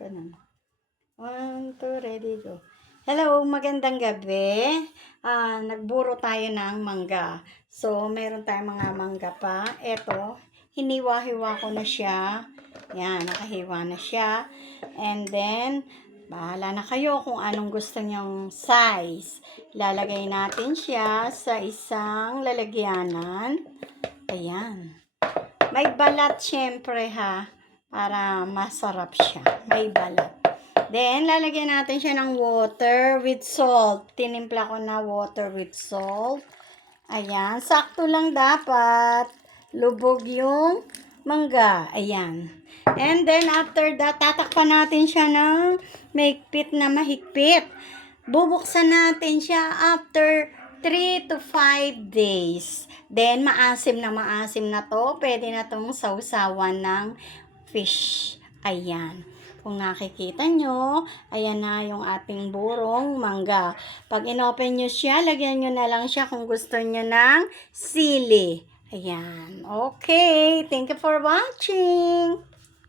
Ganun. 1, 2, ready, go. Hello, magandang gabi. Nagburo tayo ng mangga. So, meron tayong mga mangga pa. Ito, hiniwa-hiwa ko na siya. Yan, nakahiwa na siya. And then, bahala na kayo kung anong gusto nyong size. Lalagay natin siya sa isang lalagyanan. Ayan. May balat syempre ha, para masarap siya. May balat. Then, lalagyan natin siya ng water with salt. Tinimpla ko na water with salt. Ayan, sakto lang dapat. Lubog yung mangga. Ayan. And then, after that, tatakpan natin siya ng mahigpit na mahigpit. Bubuksan natin siya after 3 to 5 days. Then, maasim na to. Pwede na tong sausawan ng fish. Ayan. Kung nakikita nyo, ayan na yung ating burong mangga. Pag inopen nyo siya, lagyan nyo na lang siya kung gusto nyo ng sili. Ayan. Okay. Thank you for watching.